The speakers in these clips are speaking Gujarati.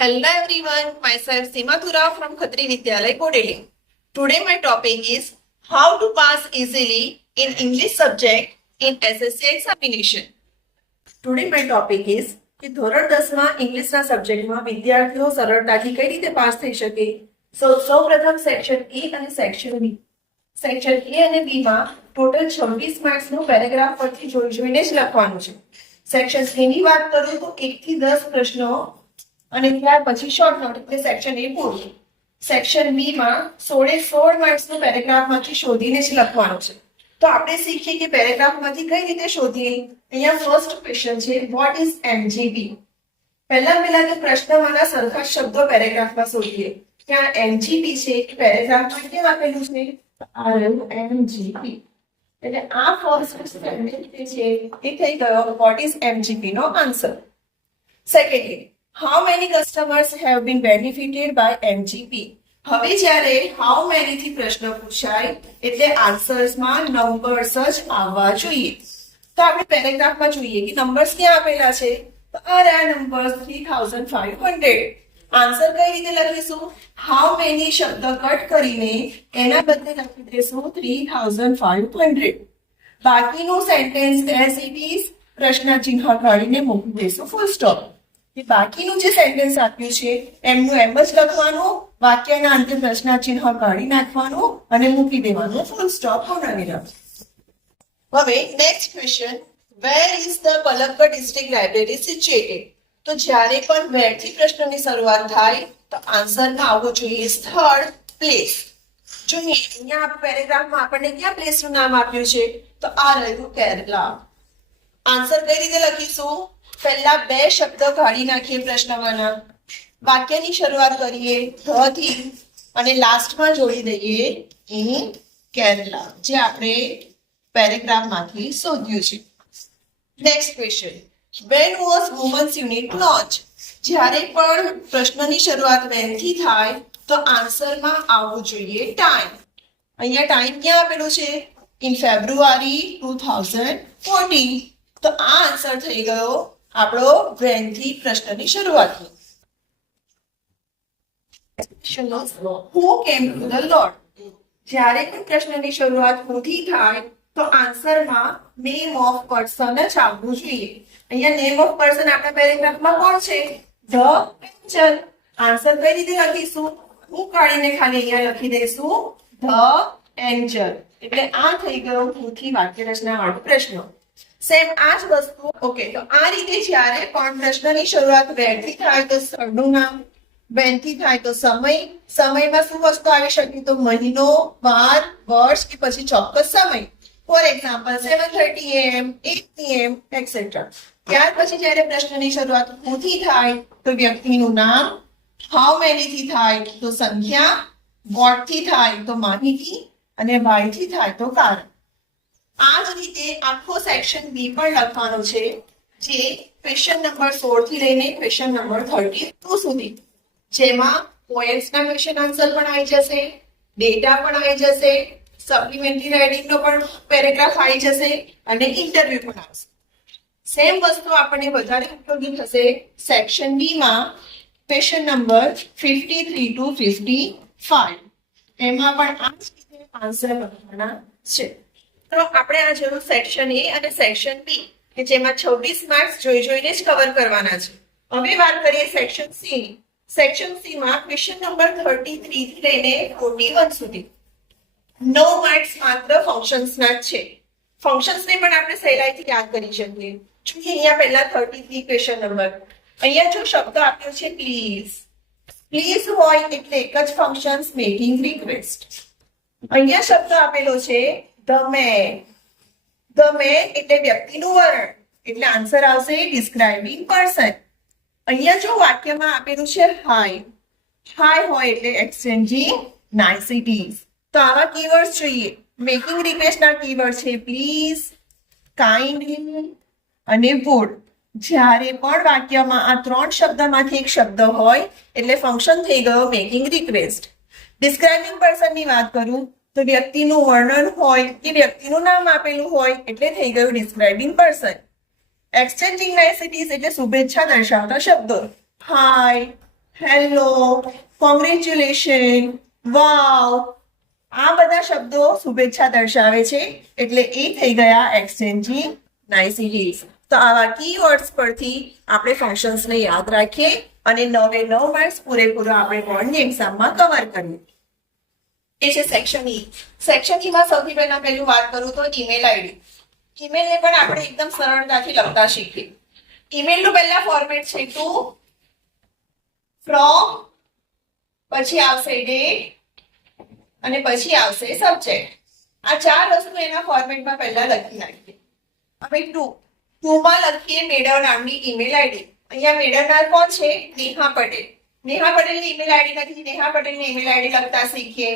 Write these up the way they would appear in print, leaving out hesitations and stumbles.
Hello everyone, myself Simathura from Khatri Vidyalaya, Kodeli. Today my topic is how to pass easily in English subject in SSC examination. Today my topic is કે ધોરણ 10 માં ઇંગ્લિશના સબ્જેક્ટમાં વિદ્યાર્થીઓ સરળતાથી કઈ રીતે પાસ થઈ શકે. સૌપ્રથમ સેક્શન A અને સેક્શન B. સેક્શન A અને B માં ટોટલ 26 માર્ક્સનું પેરેગ્રાફ પરથી જોઈને જ લખવાનું છે. સેક્શન A ની વાત કરું તો 1 થી 10 પ્રશ્નો અને ત્યાર પછી શોર્ટ નોટ એટલે સેક્શન A પૂરું. સેક્શન B માં 16 માર્ક્સનું પેરેગ્રાફમાંથી શોધીને જ લખવાનું છે. તો આપણે શીખીએ કે પેરેગ્રાફમાંથી કઈ રીતે શોધીએ. અહીંયા ફર્સ્ટ ક્વેશ્ચન છે વોટ ઇઝ MGP. પહેલા તો પ્રશ્નમાંના સરખા શબ્દો પેરેગ્રાફમાં શોધીએ. ત્યાં MGP છે એ પેરેગ્રાફમાં કેમ આપેલું છે આ રહ્યું MGP. એટલે આ ફર્સ્ટ સ્ટેટમેન્ટ છે એ થઈ ગયો વોટ ઇઝ MGP નો answer. Secondly how many customers have been benefited by MGP. હવે જ્યારે how many થી પ્રશ્ન પૂછાય એટલે આન્સર્સમાં નંબર્સ જ આવવા જોઈએ. તો આપણે પેરેગ્રાફમાં જોઈએ કે નંબર્સ ક્યાં આપેલા છે તો આ રહ્યા નંબર્સ 3500. આન્સર કઈ રીતે લખીશું how many શબ્દ કટ કરીને એના બદલે લખી દઈશું 3500. બાકીનું સેન્ટેન્સ એઝ ઇટ ઇઝ પ્રશ્ન ચિહ્ન કાઢીને મૂકી દઈશું ફૂલ સ્ટોપ. કે બાકીનું જે સેન્ટેન્સ આપ્યું છે એમનું એમ જ લખવાનું, વાક્યના અંતે પ્રશ્ન ચિહ્ન કાઢી નાખવાનું અને મૂકી દેવાનું ફૂલ સ્ટોપ પૂર્ણ વિરામ. હવે next question where is the Palakkad district library situated. તો જ્યારે પણ વેર થી પ્રશ્નની શરૂઆત થાય તો આન્સરમાં આવવું જોઈએ સ્થળ પ્લેસ. જોઈએ અહીંયા પેરેગ્રાફમાં આપણને ક્યાં પ્લેસનું નામ આપ્યું છે તો આ રહ્યું કેરલા. આન્સર કઈ રીતે લખીશું પહેલા બે શબ્દ કાઢી નાખીએ પ્રશ્નમાંના, વાક્યની શરૂઆત કરીએ ધ થી અને લાસ્ટમાં જોડી દઈએ ઇન કેરલા જે આપણે પેરેગ્રાફમાંથી શોધ્યું છે. Next question when was women's unit launched. જ્યારે પણ પ્રશ્નની શરૂઆત when થી થાય તો આન્સરમાં આવવું જોઈએ ટાઈમ. અહીંયા ટાઈમ ક્યાં આપેલું છે ઇન ફેબ્રુઆરી 2014. તો આ આન્સર થઈ ગયો આપણો when થી પ્રશ્નની શરૂઆત. who came to the Lord. જ્યારે પણ પ્રશ્નની શરૂઆત who થી થાય તો આન્સરમાં નેમ ઓફ પર્સન જ આવવું જોઈએ. અહીંયા નેમ ઓફ પર્સન આપણા પેરેગ્રાફમાં કોણ છે ધ એન્જલ. આન્સર કઈ રીતે લખીશું હું કાઢીને ખાલી અહીંયા લખી દઈશું ધ એન્જલ. એટલે આ થઈ ગયો who થી વાક્ય રચના વાળો પ્રશ્ન. સેમ આ જ વસ્તુ ઓકે. તો આ રીતે જ્યારે પણ પ્રશ્નની શરૂઆત વેર થી થાય તો સ્થળનું નામ, વેન થી થાય તો સમય, સમયમાં શું વસ્તુ આવી શકે તો મહિનો, વાર, વર્ષ કે પછી ચોક્કસ સમય. For example 7:30 AM, 8 PM et cetera. ત્યાર પછી જ્યારે પ્રશ્નની શરૂઆત who થી થાય તો વ્યક્તિનું નામ, હાઉ મેની થી થાય તો સંખ્યા, વોટ થી થાય તો માહિતી અને વાય થી થાય તો કારણ. આ જ રીતે આખો સેક્શન બી પણ લખવાનો છે જે ક્વેશ્ચન નંબર 16 થી લઈને ક્વેશ્ચન નંબર 32 સુધી, જેમાં પોએમ્સના ક્વેશ્ચન આન્સર પણ આવી જશે, ડેટા પણ આવી જશે, સપ્લિમેન્ટરી રાઇટિંગનો પણ પેરેગ્રાફ આવી જશે અને ઇન્ટરવ્યુ પણ આવશે. સેમ વસ્તુ આપણને વધારે ઉપયોગી થશે સેક્શન બી માં ક્વેશ્ચન નંબર 53 to 55. એમાં પણ આ જ રીતે આન્સર લખવાના છે. તો આપણે આ જોયું સેક્શન એ અને સેક્શન બી કે જેમાં 26 માર્ક્સ જોઈને જ કવર કરવાના છે. હવે વાત કરીએ સેક્શન સી. સેક્શન સી માં ક્વેશ્ચન નંબર 33 થી લઈને 41 સુધી 9 માર્ક્સ માત્ર ફંક્શન્સના જ છે. ફંક્શન્સને પણ આપણે સહેલાઈથી યાદ કરી શકીએ. જોઈએ અહીંયા પહેલા 33 ક્વેશ્ચન નંબર. અહીંયા જો શબ્દ આપ્યો છે પ્લીઝ. પ્લીઝ હોય એટલે એક જ ફંક્શન્સ મેકિંગ રિક્વેસ્ટ. અહીંયા શબ્દ આપેલો છે ધ મેન. ધ મેન એટલે વ્યક્તિનું વર્ણન એટલે આન્સર આવશે ડિસ્ક્રાઇબિંગ પર્સન. અહીંયા જો વાક્યમાં આપેલું છે હાય. હાય હોય એટલે એક્સચેન્જિંગ નાઇસિટીઝ. તો આવા કીવર્ડ્સ જોઈએ. મેકિંગ રિક્વેસ્ટના કીવર્ડ છે પ્લીઝ, કાઇન્ડલી અને વુડ. જ્યારે પણ વાક્યમાં આ ત્રણ શબ્દમાંથી એક શબ્દ હોય એટલે ફંક્શન થઈ ગયો મેકિંગ રિક્વેસ્ટ. ડિસ્ક્રાઇબિંગ પર્સનની વાત કરું તો વ્યક્તિનું વર્ણન હોય કે વ્યક્તિનું નામ આપેલું હોય એટલે થઈ ગયું ડિસ્ક્રાઇબિંગ પર્સન. એક્સચેન્જિંગ નાઇસિટીઝ એટલે શુભેચ્છા દર્શાવતા શબ્દો. હાય, હેલો, કોંગ્રેચ્યુલેશન, વાવ, આ બધા શબ્દો શુભેચ્છા દર્શાવે છે એટલે એ થઈ ગયા એક્સચેન્જિંગ નાઇસિટીઝ. તો આવા કીવર્ડ્સ પરથી આપણે ફંક્શન્સને યાદ રાખીએ અને 9 એ 9 માર્ક્સ પૂરેપૂરો આપણે બોર્ડની એક્ઝામમાં કવર કરીએ. એ છે સેક્શન ઈ. સેક્શન ઈ માં સૌથી પહેલા પહેલું વાત કરું તો ઈમેલ આઈડી. ઈમેલને પણ આપણે એકદમ સરળતાથી લખતા શીખીએ. ઈમેલનું પહેલા ફોર્મેટ છે ટુ, ફ્રોમ, પછી આવશે ડેટ અને પછી આવશે સબ્જેક્ટ. આ ચાર વસ્તુ એના ફોર્મેટમાં પહેલા લખી નાખીએ. હવે ટુમાં લખીએ મેડમ નામની ઈમેલ આઈડી. અહીંયા મેળવનાર કોણ છે? નેહા પટેલ. નેહા પટેલની ઈમેલ આઈડી નથી. નેહા પટેલની ઈમેલ આઈડી લખતા શીખીએ.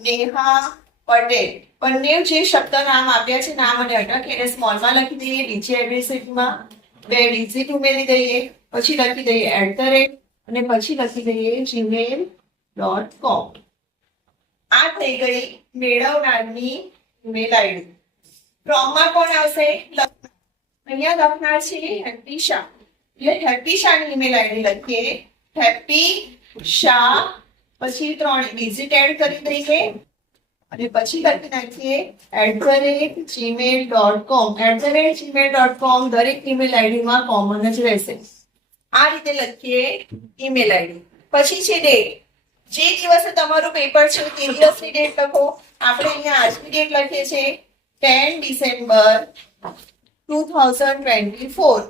નેહા પટેલ. બંને જે શબ્દ નામ આપ્યા છે નામ અને અટક એને સ્મોલમાં લખી દઈએ, નીચે એડ્રેસમાં 2 ડિજિટ ઉમેરી દઈએ, પછી લખી દઈએ @ અને પછી લખી દઈએ gmail.com. આ થઈ ગઈ મેળવનારની ઈમેલ આઈડી. ફ્રોમમાં કોણ આવશે? અહીંયા લખનાર છે હેપી શાહ. એટલે હેપી શાહની ઈમેલ આઈડી લખીએ, હેપી શાહ, પછી 3 ડિજિટ એડ કરી દઈએ અને પછી લખી નાખીએ @gmail.com. @gmail.com દરેક ઈમેલ આઈડીમાં કોમન જ રહેશે. આ રીતે લખીએ ઈમેલ આઈડી. પછી છે ડેટ. જે દિવસે તમારું પેપર છે તે દિવસની ડેટ લખો. આપણે અહીંયા આજની ડેટ લખીએ છીએ 10 ડિસેમ્બર 2024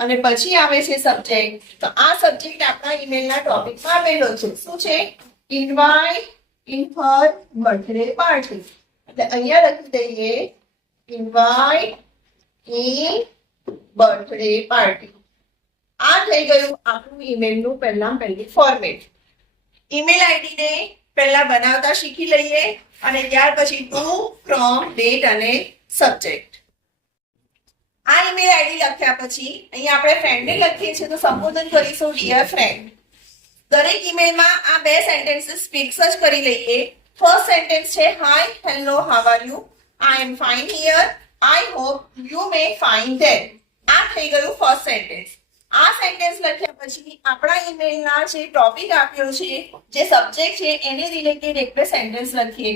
અને પછી આવે છે સબ્જેક્ટ. તો આ સબ્જેક્ટ આપણા ઈમેલના ટોપિકમાં આપેલો છે. શું છે? Invite in her birthday party. એટલે અહીંયા લખી દઈએ ઇન્વાઇટ ઇન બર્થડે પાર્ટી. આ થઈ ગયું આપણું ઈમેલનું પહેલી ફોર્મેટ. ઈમેલ આઈડીને પહેલા બનાવતા શીખી લઈએ અને ત્યાર પછી ટુ, ફ્રોમ, ડેટ અને સબ્જેક્ટ. આ ઈમેલ આઈડી લખ્યા પછી અહીંયા આપણે ફ્રેન્ડને લખીએ છીએ તો સંબોધન કરીશું ડિયર ફ્રેન્ડ. દરેક ઈમેલમાં આ 2 સેન્ટેન્સીસ ફિક્સ જ કરી લઈએ. ફર્સ્ટ સેન્ટેન્સ છે hi, hello, how are you? I am fine here. I hope you may fine there. આ થઈ ગયું ફર્સ્ટ સેન્ટેન્સ. આ સેન્ટેન્સ લખ્યા પછી આપણા ઈમેલના જે ટોપિક આપ્યો છે, જે સબ્જેક્ટ છે એને રિલેટેડ એક બે સેન્ટેન્સ લખીએ.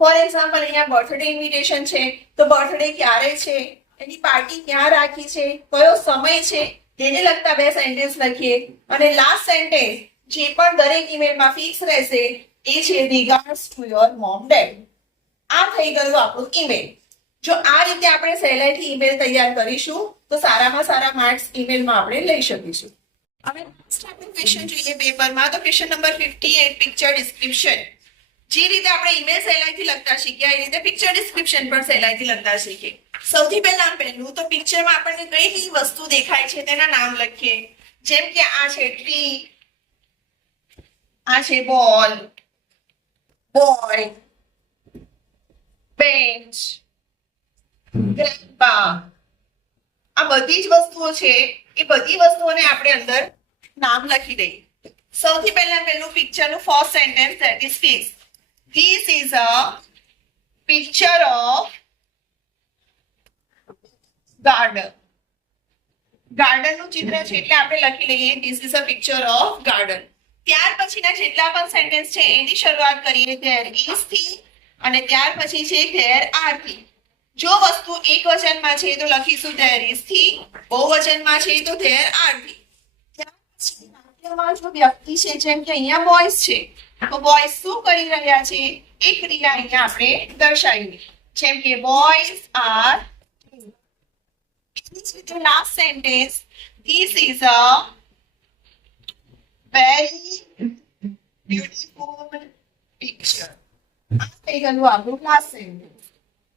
ફોર એક્ઝામ્પલ અહીંયા બર્થડે ઇન્વિટેશન છે તો બર્થડે ક્યારે છે, એની પાર્ટી ક્યાં રાખી છે, કયો સમય છે, તેને લગતા 2 સેન્ટેન્સ લખીએ. અને લાસ્ટ સેન્ટેન્સ જે પણ દરેક ઈમેલમાં ફિક્સ રહેશે એ છે regards to your mom dead. આ થઈ ગયું આપણું ઈમેલ. જો આ રીતે આપણે સહેલાઈથી ઈમેલ તૈયાર કરીશું તો સારામાં સારા માર્ક્સ ઈમેલમાં આપણે લઈ શકીશું. હવે આપણે ક્વેશ્ચન જોઈએ પેપરમાં. તો ક્વેશ્ચન નંબર 58 પિક્ચર ડિસ્ક્રિપ્શન. જે રીતે આપણે ઈમેલ સહેલાઈથી લખતા શીખ્યા એ રીતે પિક્ચર ડિસ્ક્રિપ્શન પણ સહેલાઈથી લખતા શીખીએ. સૌથી પહેલું તો પિક્ચરમાં આપણને કઈ કઈ વસ્તુ દેખાય છે તેના નામ લખીએ. જેમ કે આ છે ટ્રી, આ છે બોલ, બોય, બેન્ચ, ગ્રેન્ડપા. આ બધી જ વસ્તુઓ છે. એ બધી વસ્તુઓને આપણે અંદર નામ લખી દઈએ. સૌથી પહેલું પિક્ચરનું first sentence that is fix. This is a picture of garden. ગાર્ડનનું ચિત્ર છે એટલે આપણે લખી લઈએ this is a picture of garden. ત્યાર પછીના જેટલા પણ સેન્ટેન્સ છે એની શરૂઆત કરીએ there is થી અને ત્યાર પછી છે there are થી. જો વસ્તુ એકવચનમાં છે તો લખીશું there is થી, બહુવચનમાં છે તો there are થી. ત્યાર પછી વાક્યમાં જો વ્યક્તિ છે જેમ કે અહીંયા બોયઝ છે તો બોયઝ શું કરી રહ્યા છે એ ક્રિયા અહીંયા આપણે દર્શાવીએ. જેમ કે boys are. The last sentence, this is a very beautiful picture. આ થઈ ગયું આપણું લાસ્ટ સેન્ટેન્સ.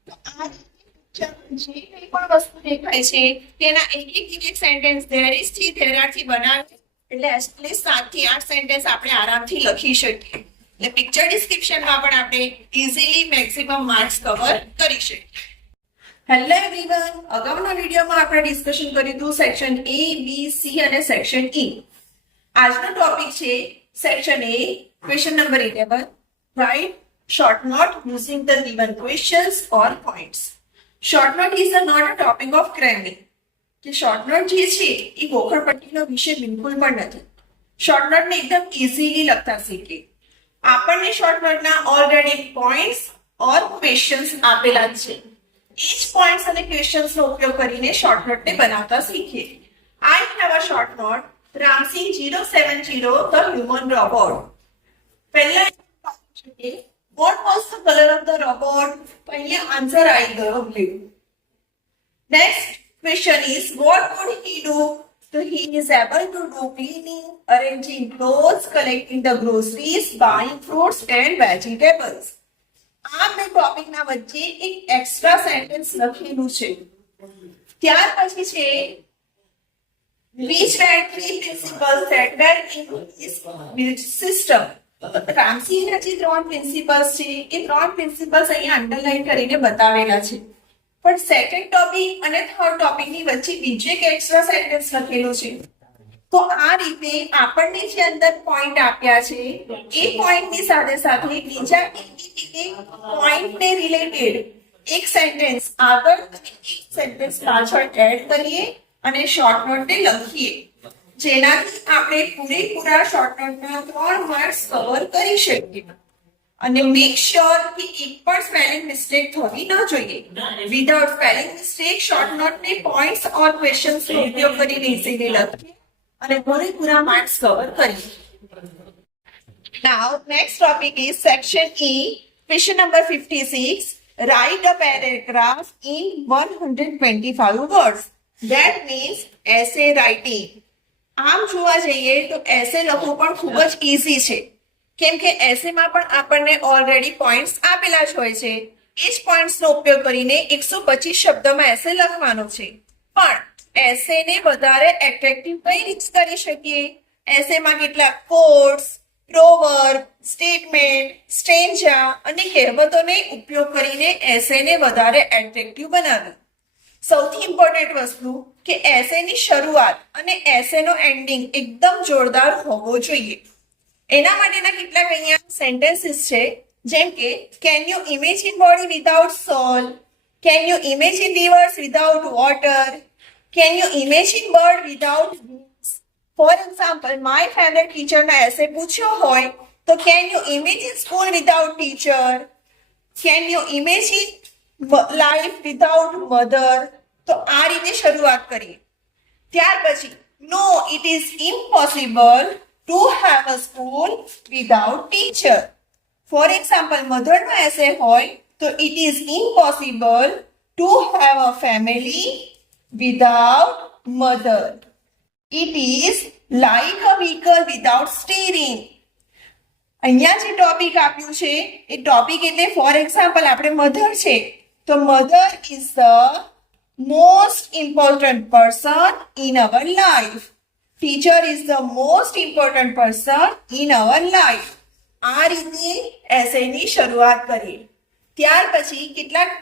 તો આ પિક્ચર જે કંઈ પણ વસ્તુ દેખાય છે તેના એક સેન્ટેન્સ there is થી there are થી બનાવે એટલે એટલીસ્ટ 7 થી 8 સેન્ટેન્સ આપણે આરામથી લખી શકીએ. એટલે પિક્ચર ડિસ્ક્રિપ્શનમાં પણ આપણે ઇઝીલી મેક્સિમમ માર્ક્સ કવર કરી શકીએ. હેલો એવરીવન, અગાઉના વિડીયોમાં આપણે ડિસ્કશન કર્યું હતું સેક્શન A, B, C અને સેક્શન E. આજનો ટોપિક છે section A, question number 11. Write short note using the given questions or points. Short note is not a topic of cramming. કે શોર્ટ નોટ જે છે એ ગોખણપટ્ટીનો વિષય બિલકુલ પણ નથી. શોર્ટનોટ ને એકદમ ઇઝીલી લખતા શીખીએ. આપણને શોર્ટનોટના ઓલરેડી પોઈન્ટ્સ ઓર ક્વેશ્ચન્સ આપેલા છે. each points અને questions નો ઉપયોગ કરીને શોર્ટનોટ ને બનાવતા શીખીએ. I have a short note. Ramsing 070 the human robot. પહેલા what was the color of the robot? તો અહીંયા આન્સર આવી ગયો blue. Next question is what could he do? So he is able to do cleaning, arranging clothes, collecting the groceries, buying fruits and vegetables. આ બે ટોપિકના વચ્ચે એક એક્સ્ટ્રા સેન્ટેન્સ લખેલું છે. ત્યાર પછી છે which were three principles that were in his system. રામસીના જે ત્રણ પ્રિન્સિપલ્સ છે એ ત્રણ પ્રિન્સિપલ્સ અહીંયા અંડરલાઈન કરીને બતાવેલા છે. પણ સેકન્ડ ટોપિક અને થર્ડ ટોપિકની વચ્ચે બીજું એક એક્સ્ટ્રા સેન્ટેન્સ લખેલું છે. તો આ રીતે આપણને જે અંદર પોઈન્ટ આપ્યા છે એ પોઈન્ટની સાથે સાથે બીજા એક પોઈન્ટને રિલેટેડ એક સેન્ટેન્સ આગળ અને એક સેન્ટેન્સ પાછળ એડ કરીએ અને શોર્ટ નોટને લખીએ, જેનાથી આપણે પૂરેપૂરા શોર્ટ નોટના 3 માર્ક્સ કવર કરી શકીએ. અને મેક શ્યોર કે એક પણ સ્પેલિંગ મિસ્ટેક થવી ન જોઈએ. વિધાઉટ સ્પેલિંગ મિસ્ટેક શોર્ટ નોટને પોઈન્ટ્સ ઓર ક્વેશ્ચન્સનો ઉપયોગ કરીને ઇઝીલી લખીએ અને પૂરેપૂરા માર્ક્સ કવર કરીએ. Now next topic is section E, question number 56. Write a paragraph in 125 words. That means essay writing. આમ જોવા જઈએ તો એસે લખવું પણ ખૂબ જ ઇઝી છે, કેમ કે એસેમાં પણ આપણને ઓલરેડી પોઈન્ટ્સ આપેલા જ હોય છે. એ જ પોઈન્ટ્સનો ઉપયોગ કરીને 125 શબ્દોમાં એસે લખવાનો છે. પણ એસેને વધારે એટ્રેક્ટિવ કઈ રીતે કરી શકીએ? એસેમાં કેટલાક કોટ્સ, પ્રોવર્બ, સ્ટેટમેન્ટ, સ્ટેન્જા અને કહેવતોને ઉપયોગ કરીને એસેને વધારે એટ્રેક્ટિવ બનાવવું. સૌથી ઇમ્પોર્ટન્ટ વસ્તુ કે એસેની શરૂઆત અને એસેનો એન્ડિંગ એકદમ જોરદાર હોવો જોઈએ. એના માટેના કેટલાક અહીંયા સેન્ટેન્સીસ છે, જેમ કે can you imagine body without soul, can you imagine rivers without water, can you imagine bird without wings. For example my favourite ટીચરના એસે પૂછ્યો હોય તો can you imagine school without teacher, can you imagine life without mother. તો આ રીતે શરૂઆત કરીએ. ત્યાર પછી no it is impossible to have a school without teacher. For example મધરનો એસે હોય તો it is impossible to have a family without mother. It is like a vehicle without steering. અહીંયા જે ટોપિક આપ્યું છે એ ટોપિક એટલે ફોર એક્ઝામ્પલ આપણે મધર છે તો mother is the most important person in our life. Teacher is the most important person in our life. આ રીતે એસેની શરૂઆત કરીએ. ત્યાર પછી કેટલાક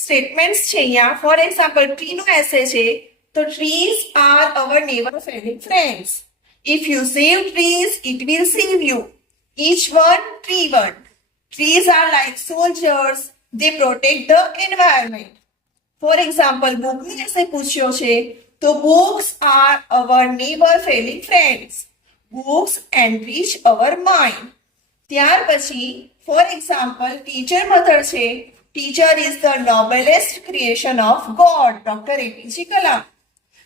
સ્ટેટમેન્ટ્સ છે અહીંયા. ફોર એક્ઝામ્પલ ટ્રીનો એસે છે તો trees are our neighbour friendly friends. If you save trees it will save you. Each one, tree one. Trees are like soldiers. They protect the environment. For example, bookની એસે પૂછ્યો છે તો books are our neighbor friendly friends. Books enrich our mind. ત્યાર પછી for example, teacher method છે. Teacher is the noblest creation of God. Dr. APJ Kalam.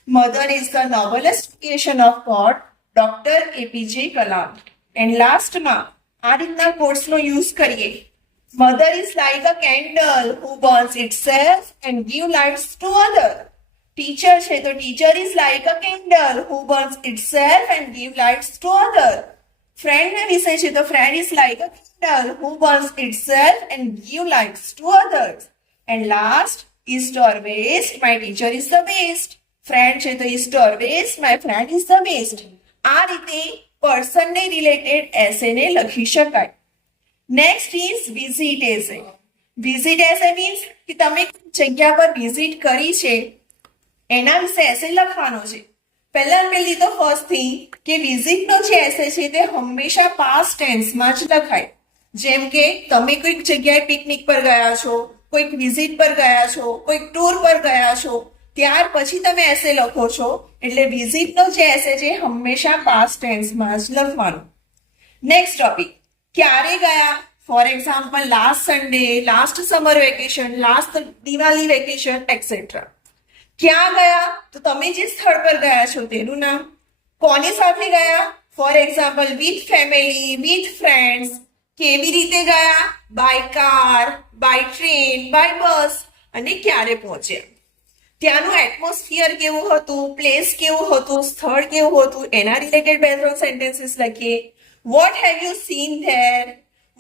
Mother is the noblest creation of God. Dr. APJ Kalam. And last માં આ રીતના કોટ્સનો યુઝ કરીએ. Mother is like a candle who burns itself and give lights to others. Teacher છે તો teacher is like a candle who burns itself and give lights to others. Friend ના વિશે છે તો friend is like a candle who burns itself and give lights to others. And last, is always my teacher is the best. Friend છે તો is always my friend is the best. આ રીતે પર્સનને રિલેટેડ એસેને લખી શકાય. Next is visit essay. Visit essay means કે તમે જગ્યા પર વિઝિટ કરી છે એના વિશે એસે લખવાનો છે. પહેલી તો ફર્સ્ટ થિંગ કે વિઝિટનો જે એસે છે તે હંમેશા પાસ્ટ ટેન્સમાં જ લખાય. જેમ કે તમે કોઈક જગ્યાએ પિકનિક પર ગયા છો, કોઈક વિઝિટ પર ગયા છો, કોઈક ટૂર પર ગયા છો, ત્યાર પછી તમે એસે લખો છો એટલે વિઝિટનો જે એસે છે હંમેશા પાસ્ટ ટેન્સમાં જ લખવાનું. નેક્સ્ટ ટોપિક, ક્યારે ગયા? For example last Sunday, last summer vacation, last Diwali vacation et cetera. ક્યાં ગયા? તો તમે જે સ્થળ પર ગયા છો તેનું નામ. કોની સાથે ગયા? For example with family, with friends. કેવી રીતે ગયા? By car, by train, by bus. અને ક્યારે પહોંચ્યા? ત્યાંનું એટમોસ્ફિયર કેવું હતું, પ્લેસ કેવું હતું, સ્થળ કેવું હતું, એના રિલેટેડ 2-3 સેન્ટેન્સીસ લખીએ. What have you seen there?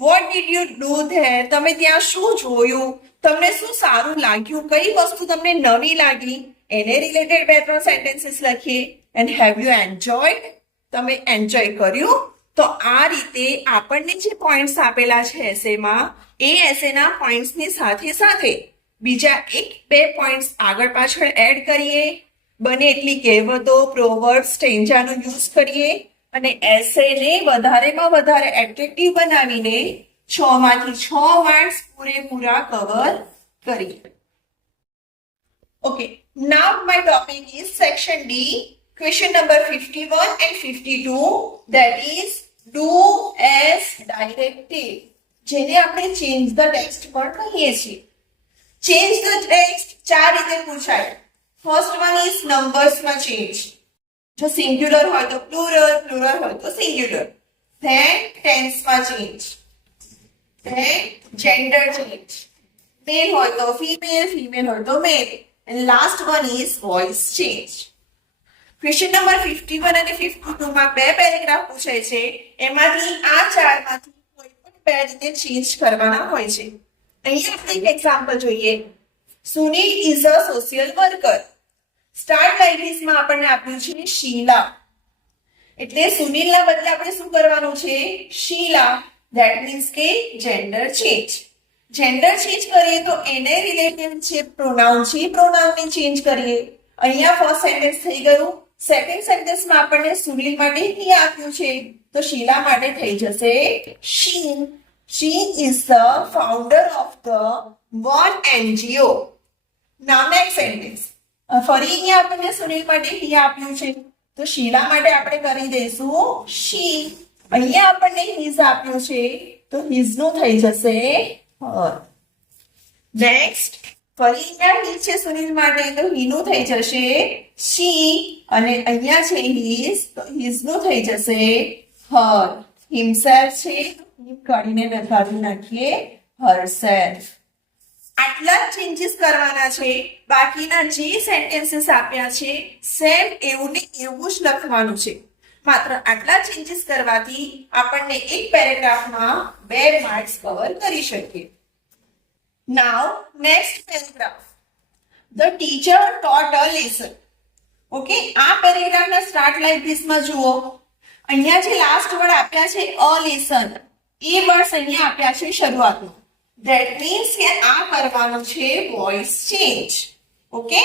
What did you do there? તમે ત્યાં શું જોયું? તમને શું સારું લાગ્યું? કઈ વસ્તુ તમને નવી લાગી? એને રિલેટેડ 2-3 સેન્ટેન્સીસ લખીએ. And have you enjoyed? તમે એન્જોય કર્યું? તો આ રીતે આપણને જે પોઈન્ટ્સ આપેલા છે એસેમાં, એ એસેના પોઈન્ટ્સની સાથે સાથે બીજા 1-2 પોઈન્ટ્સ આગળ પાછળ એડ કરીએ. બને એટલી કહેવતો, પ્રોવર્બ્સ, સ્ટેન્જાનો યુઝ કરીએ અને એસેને વધારેમાં વધારે એટ્રેક્ટિવ બનાવીને 6 માંથી 6 વર્ડ્સ પૂરેપૂરા કવર કરીએ. Okay, now my topic is section D, question number 51 and 52, that is do as directed, જેને આપણે change the text પણ કહીએ છીએ. Change the text 4 રીતે પૂછાય. ફર્સ્ટ વન ઇઝ નંબર્સમાં ચેન્જ. જો સિંગ્યુલર હોય તો પ્લુરલ, પ્લુરલ હોય તો સિંગ્યુલર. ધેન ટેન્સમાં change. Then gender change. Male હોય તો ફીમેલ, ફીમેલ હોય તો મેલ. And last one is voice change. Question number 51 અને 52 માં 2 પેરેગ્રાફ પૂછાય છે. એમાંથી આ 4 માંથી કોઈ પણ 2 રીતે ચેન્જ કરવાના હોય છે. અહીંયા આપણે એક એક્ઝામ્પલ જોઈએ. Sunil is a social worker. Start like this માં આપણને આપ્યું છે શીલા. એટલે સુનિલના બદલે આપણે શું કરવાનું છે? શીલા. ધેટ મીન્સ કે જેન્ડર ચેન્જ. જેન્ડર ચેન્જ કરીએ તો એને રિલેટેડ જે પ્રોનાઉન છે એ પ્રોનાઉનને ચેન્જ કરીએ. અહીંયા ફર્સ્ટ સેન્ટેન્સ થઈ ગયું. સેકન્ડ સેન્ટેન્સમાં આપણને સુનિલ માટે હી આપ્યું છે તો શીલા માટે થઈ જશે શી. She is the founder of the one NGO. Now next sentence. ફરી અહીંયા આપણને સુનિલ માટે હી આપ્યું છે તો શીલા માટે આપણે કરી દઈશું she. અહીંયા આપણને his આપ્યું છે તો his નું થઈ જશે her. નેક્સ્ટ ફરી અહીંયા he છે સુનિલ માટે તો he નું થઈ જશે she અને અહીંયા છે his તો his નું થઈ જશે her. himself છે કાઢીને લખાવી નાખીએ herself. આટલા ચેન્જીસ કરવાના છે. બાકીના જે સેન્ટેન્સીસ આપ્યા છે સેમ એવું ને એવું જ લખવાનું છે. માત્ર આટલા ચેન્જીસ કરવાથી આપણને એક પેરેગ્રાફમાં 2 માર્ક્સ કવર કરી શકીએ. Now next paragraph. The teacher taught a lesson. Okay, આ પેરેગ્રાફના સ્ટાર્ટ લાઈક ધીસ માં જુઓ. અહીંયા જે લાસ્ટ વર્ડ આપ્યા છે a lesson, એ વર્ડ્સ અહીંયા આપ્યા છે શરૂઆતમાં. ધેટ મીન્સ કે આ કરવાનું છે voice change. Okay,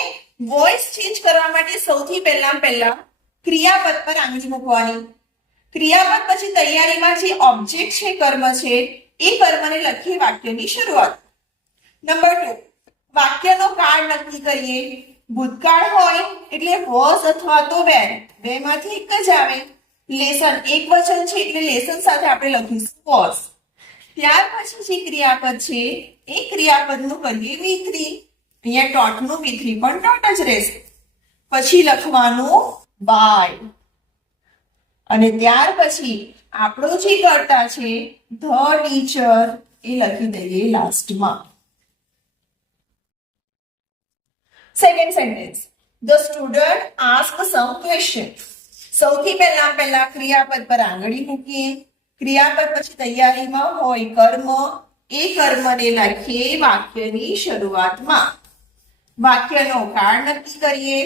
voice change કરવા માટે સૌથી પહેલા ક્રિયાપદ પર આંગળી મૂકવાની. ક્રિયાપદ પછી તૈયારીમાં જે ઓબ્જેક્ટ છે, કર્મ છે, એ કર્મને લખી વાક્યની શરૂઆત. નંબર 2, વાક્યનો કાળ નક્કી કરીએ. ભૂતકાળ હોય એટલે વોઝ અથવા તો વેર, બેમાંથી એક જ આવે. લેસન એક વચન છે એટલે લેસન સાથે આપણે લખીશું વોઝ. ત્યાર પછી જે ક્રિયાપદ છે એ ક્રિયાપદનું કરીએ V3. અહીંયા ટોટ નું V3 પણ ટોટ જ રહેશે. પછી લખવાનું બાય અને ત્યાર પછી આપણો જે કર્તા છે ધ ટીચર એ લખી દઈએ લાસ્ટમાં. Second sentence. The student ask some question. સૌથી પહેલા ક્રિયાપદ પર આંગળી મૂકીએ. ક્રિયાપદ પછી તૈયારીમાં હોય કર્મ, એ કર્મને લખીએ વાક્યની શરૂઆતમાં. વાક્યનો કાળ નક્કી કરીએ.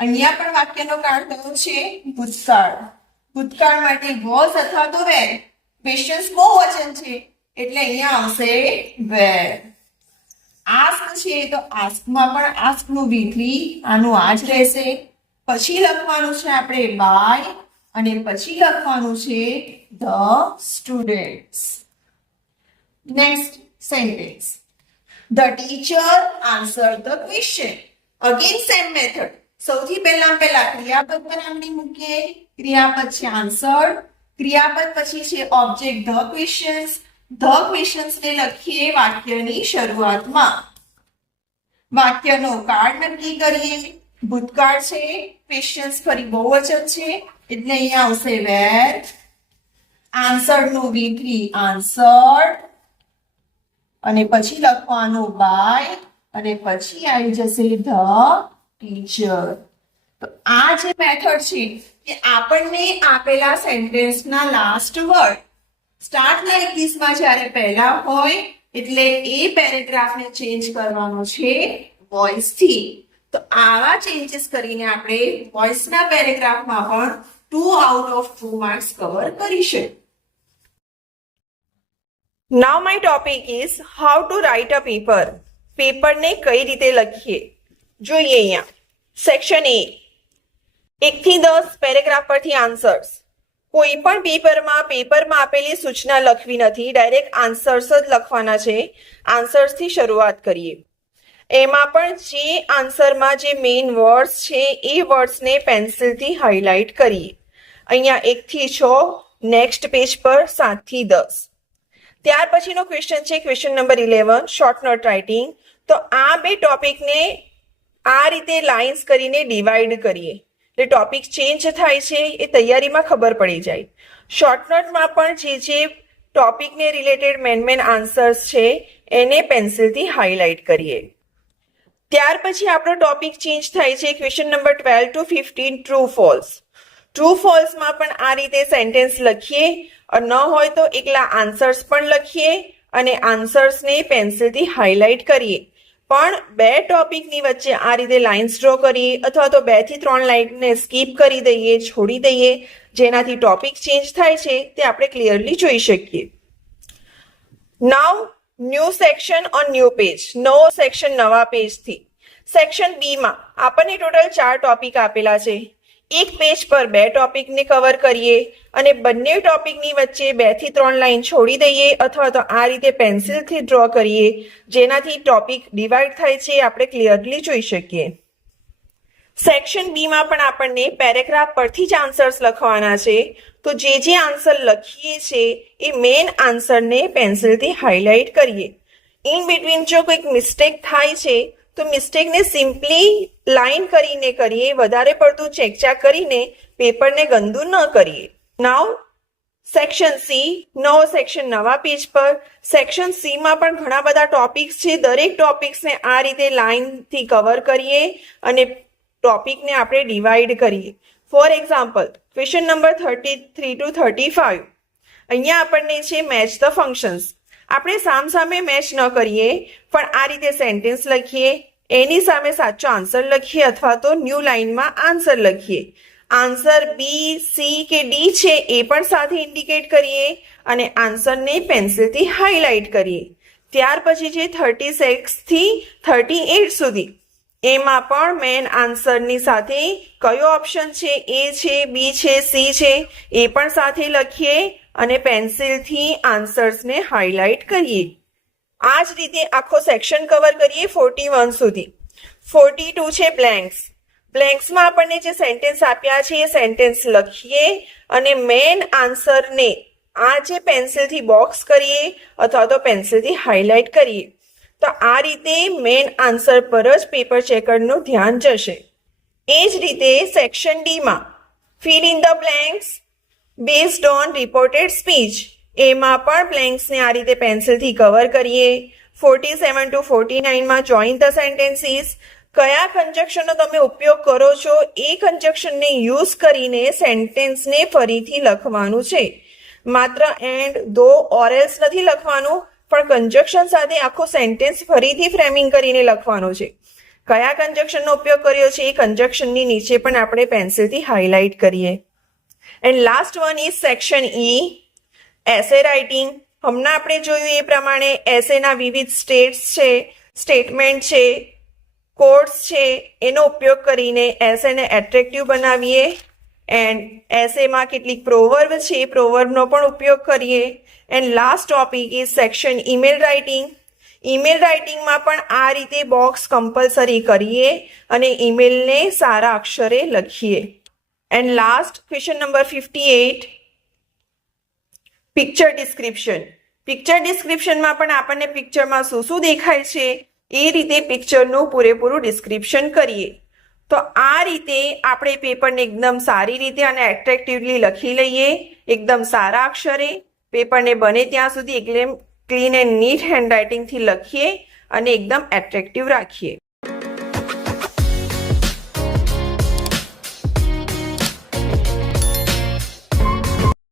અહીંયા પણ વાક્યનો કાળ કયો છે? ભૂતકાળ. ભૂતકાળ માટે વોઝ અથવા તો વેર. ક્વેશ્ચન્સ બહુવચન છે એટલે અહીંયા આવશે વેર. આસ્ક છે તો આસ્કમાં પણ આસ્ક નું V3 આનું આ જ રહેશે. પછી લખવાનું છે આપણે બાય અને પછી લખવાનું છે the students. Next sentence. The teacher answer the question. Again same method. સૌથી પહેલા ક્રિયાપદ બનાવની મૂકીએ. ક્રિયાપદ છે આન્સર. ક્રિયાપદ પછી છે object the questions. The questions ને લખીએ વાક્યની શરૂઆતમાં. વાક્યનો કાળ નક્કી કરીએ. ભૂતકાળ છે, ક્વેશ્ચન્સ ફરી બહુવચન છે એટલે અહીંયા આવશે વેર. આન્સર નું V3 આન્સર્ડ અને પછી લખવાનું બાય અને પછી આવી જશે ધ ટીચર. તો આ જે મેથડ છે કે આપણને આપેલા સેન્ટેન્સના last word start like this માં જ્યારે પહેલા હોય એટલે એ પેરેગ્રાફને ચેન્જ કરવાનો છે વોઇસ થી. તો આવા ચેન્જીસ કરીને આપણે વોઇસના પેરેગ્રાફમાં પણ 2 out of 2 માર્ક્સ કવર કરીશું. Now my topic is how to write a paper. પેપરને કઈ રીતે લખીએ જોઈએ. અહીંયા સેક્શન A 1 થી 10 પેરેગ્રાફ પરથી આન્સર્સ. કોઈ પણ પેપરમાં આપેલી સૂચના લખવી નથી, ડાયરેક્ટ આન્સર્સ જ લખવાના છે. આન્સર્સ થી શરૂઆત કરીએ. એમાં પણ જે આન્સરમાં જે મેઇન વર્ડ્સ છે એ વર્ડ્સને પેન્સિલથી હાઇલાઇટ કરીએ. અહીંયા 1 થી 6, નેક્સ્ટ પેજ પર 7 થી 10. ત્યાર પછીનો ક્વેશ્ચન છે question number 11 short note writing. તો આ બે ટોપિકને આ રીતે લાઇન્સ કરીને ડિવાઈડ કરીએ એટલે ટોપિક ચેન્જ થાય છે એ તૈયારીમાં ખબર પડી જાય. શોર્ટ નોટમાં પણ જે ટોપિકને રિલેટેડ મેન આન્સર્સ છે એને પેન્સિલથી હાઇલાઇટ કરીએ. ત્યાર પછી આપણો ટોપિક ચેન્જ થાય છે question number 12 to 15 true false. True ફોલ્સમાં પણ આ રીતે સેન્ટેન્સ લખીએ. ન હોય તો એકલા આન્સર્સ પણ લખીએ અને આન્સર્સને પેન્સિલથી હાઇલાઇટ કરીએ. પણ બે ટોપિકની વચ્ચે આ રીતે લાઇન્સ ડ્રો કરીએ અથવા તો 2 થી 3 લાઇનને સ્કીપ કરી દઈએ, છોડી દઈએ, જેનાથી ટોપિક ચેન્જ થાય છે તે આપણે ક્લિયરલી જોઈ શકીએ. Now new section on new page. નવો સેક્શન નવા પેજથી. સેક્શન બી માં આપણને ટોટલ 4 ટોપિક આપેલા છે. એક પેજ પર 2 ટોપિકને કવર કરીએ અને બંને ટોપિકની વચ્ચે 2 થી 3 લાઈન છોડી દઈએ અથવા તો આ રીતે પેન્સિલથી ડ્રો કરીએ, જેનાથી ટોપિક ડિવાઈડ થાય છે આપણે ક્લિયરલી જોઈ શકીએ. સેક્શન બી માં પણ આપણને પેરેગ્રાફ પરથી જ આન્સર્સ લખવાના છે. તો જે આન્સર લખીએ છે એ મેઇન આન્સરને પેન્સિલથી હાઇલાઇટ કરીએ. ઇન બિટવીન જો કોઈક મિસ્ટેક થાય છે તો મિસ્ટેકને સિમ્પલી લાઇન કરીને કરીએ, વધારે પડતું ચેકચાક કરીને પેપરને ગંદુ ન કરીએ. નાઉ સેક્શન સી, નવો સેક્શન નવા પેજ પર. સેક્શન સી માં પણ ઘણા બધા ટોપિક્સ છે. દરેક ટોપિક્સને આ રીતે લાઇનથી કવર કરીએ અને ટોપિકને આપણે ડિવાઈડ કરીએ. For example question number 33 to 35. અહીંયા આપણને છે મેચ ધ ફંક્શન્સ. આપણે સામસામે મેચ ન કરીએ પણ આ રીતે સેન્ટેન્સ લખીએ, એની સામે સાચો આન્સર લખીએ અથવા તો ન્યૂ લાઇનમાં આન્સર લખીએ. આન્સર બી, સી કે ડી છે એ પણ સાથે ઇન્ડિકેટ કરીએ અને આન્સરને પેન્સિલથી હાઇલાઇટ કરીએ. ત્યાર પછી છે 36 થી 38 સુધી. એમાં પણ મેન આન્સરની સાથે કયો ઓપ્શન છે, એ છે, બી છે, સી છે એ પણ સાથે લખીએ અને પેન્સિલથી આન્સર્સને હાઇલાઇટ કરીએ. આ જ રીતે આખો સેક્શન કવર કરીએ 41 સુધી. 42 છે બ્લેન્ક્સ. બ્લેન્ક્સમાં આપણને જે સેન્ટેન્સ આપ્યા છે એ સેન્ટેન્સ લખીએ અને મેન આન્સરને આ જે પેન્સિલથી બોક્સ કરીએ અથવા તો પેન્સિલથી હાઇલાઇટ કરીએ. તો આ રીતે મેન આન્સર પર જ પેપર ચેકરનું ધ્યાન જશે. એ જ રીતે સેક્શન ડીમાં fill in the blanks based on reported speech. એમાં પણ બ્લેન્ક્સને આ રીતે પેન્સિલથી કવર કરીએ. 47 to 49 માં જોઈન ધ સેન્ટેન્સીસ. કયા કન્જક્શનનો તમે ઉપયોગ કરો છો એ કન્જક્શનને યુઝ કરીને સેન્ટેન્સને ફરીથી લખવાનું છે. માત્ર એન્ડ, ધો, ઓર એલ્સ નથી લખવાનું, પણ કન્જક્શન સાથે આખો સેન્ટેન્સ ફરીથી ફ્રેમિંગ કરીને લખવાનો છે. કયા કન્જક્શનનો ઉપયોગ કર્યો છે એ કન્જક્શનની નીચે પણ આપણે પેન્સિલથી હાઇલાઇટ કરીએ. And last one is section E, essay writing. હમણાં આપણે જોયું એ પ્રમાણે એસેના વિવિધ સ્ટેટમેન્ટ છે, કોડ્સ છે, એનો ઉપયોગ કરીને એસેને એટ્રેક્ટિવ બનાવીએ. એન્ડ એસેમાં કેટલીક પ્રોવર્બ છે એ પ્રોવર્બનો પણ ઉપયોગ કરીએ. And last topic is section email writing. Email રાઇટિંગમાં પણ આ રીતે બોક્સ કમ્પલસરી કરીએ અને ઈમેલને સારા અક્ષરે લખીએ. And last question number 58, picture description. Picture ડિસ્ક્રિપ્શનમાં પણ આપણને પિક્ચરમાં શું શું દેખાય છે એ રીતે પિક્ચરનું પૂરેપૂરું ડિસ્ક્રિપ્શન કરીએ. તો આ રીતે આપણે પેપરને એકદમ સારી રીતે અને એટ્રેક્ટિવલી લખી લઈએ, એકદમ સારા અક્ષરે. પેપરને બને ત્યાં સુધી એકદમ ક્લીન એન્ડ નીટ હેન્ડરાઇટિંગથી લખીએ અને એકદમ એટ્રેક્ટિવ રાખીએ.